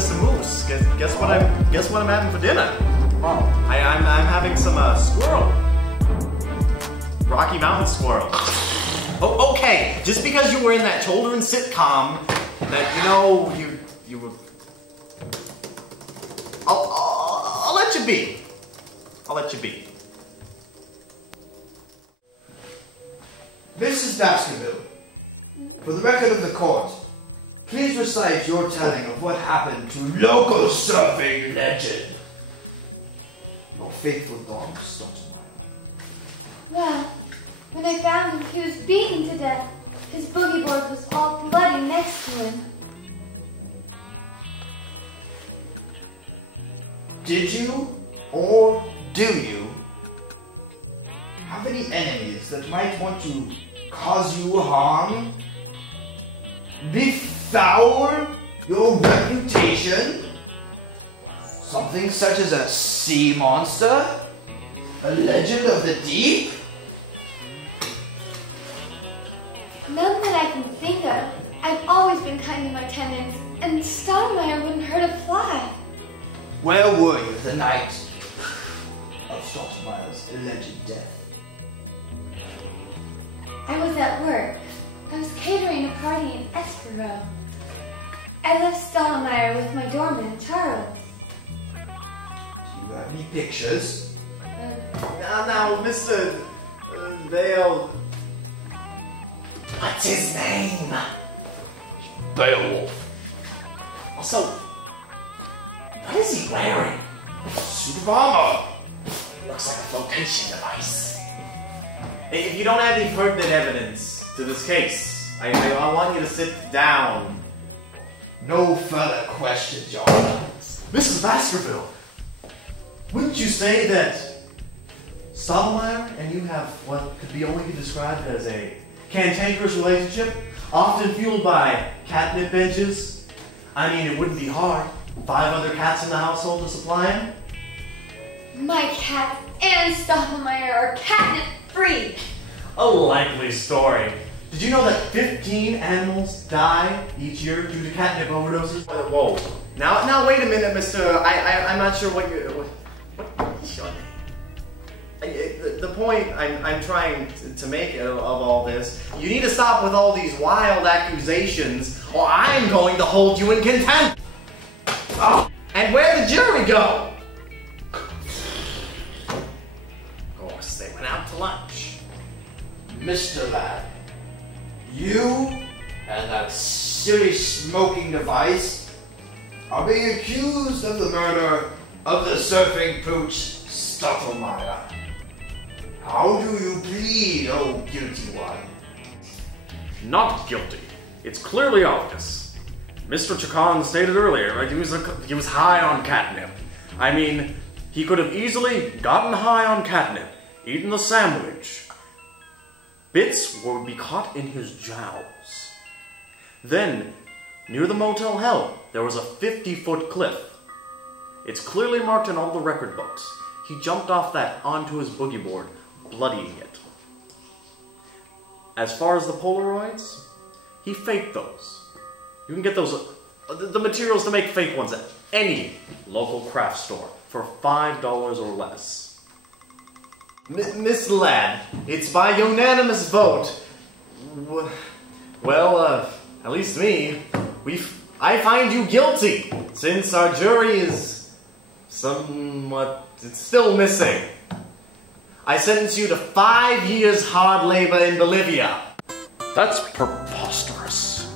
Mr. Moose. Guess what I'm having for dinner? Oh. I'm having some squirrel. Rocky Mountain squirrel. Oh, okay. Just because you were in that children's sitcom, that you were. I'll let you be. I'll let you be. Mrs. Baskerville, for the record of the court, please recite your telling of what happened to local surfing legend, your faithful dog, Stottlemyre. Well, when I found him, he was beaten to death. His boogie board was all bloody next to him. Did you, or do you, have any enemies that might want to cause you harm? Befoul your reputation? Something such as a sea monster? A legend of the deep? None that I can think of. I've always been kind to my tenants, and Stottlemyre wouldn't hurt a fly. Where were you the night of Stottlemyre's alleged death? I was at work. I was catering a party in Esperville. I left Stottlemyre with my doorman, Charles. Do you have any pictures? Now, Mr. Vale. What's his name? Beowulf. Also, what is he wearing? Suit of armor. Looks like a flotation device. If you don't have any pertinent evidence to this case, I want you to sit down. No further questions, Your Honor. Mrs. Baskerville, wouldn't you say that Stottlemyre and you have what could only be described as a cantankerous relationship, often fueled by catnip benches? I mean, it wouldn't be hard. 5 other cats in the household to supply him? My cat and Stottlemyre are catnip free. A likely story. Did you know that 15 animals die each year due to catnip overdoses? Whoa. Now wait a minute, Mr. I'm not sure what you... What is your name? The point I'm trying to make of all this, you need to stop with all these wild accusations, or I'm going to hold you in contempt! Oh, and where'd the jury go? Of course, they went out to lunch. Mr. Ladd, you and that silly smoking device are being accused of the murder of the surfing pooch, Stottlemyre. How do you plead, oh guilty one? Not guilty. It's clearly obvious. Mr. Chacon stated earlier, right, he was high on catnip. I mean, he could have easily gotten high on catnip, eaten the sandwich. Bits would be caught in his jowls. Then, near the Motel Hell, there was a 50-foot cliff. It's clearly marked in all the record books. He jumped off that onto his boogie board, bloodying it. As far as the Polaroids, he faked those. You can get those, the materials to make fake ones at any local craft store for $5 or less. Miss Ladd, it's by unanimous vote. Well, at least me, I find you guilty, since our jury is somewhat, it's still missing. I sentence you to 5 years hard labor in Bolivia. That's preposterous.